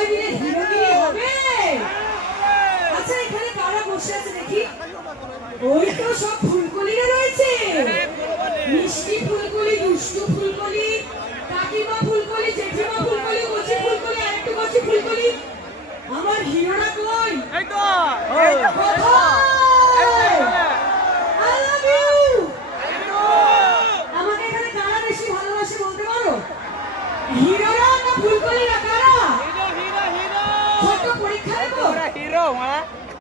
সবাই মিলে হিরোগিরি হবে। আচ্ছা এখানে কারা বসে আছে দেখি? ওই তো সব ফুলকলিরা রয়েছে, মিষ্টি ফুলকলি, দুষ্টু ফুলকলি, কাকিমা ফুলকলি, জেঠিমা ফুলকলি, কচি ফুলকলি, আরেকটু কচি ফুলকলি। আমার হিরোরা কই? এই তো I love you. আমাকে এখানে কারা বেশি ভালোবাসে বলতে পারো? হিরোরা না ফুলকলিরা? কারা? হিরো হিরো হিরো ছোট পরীক্ষা দেবো? হিরো মারা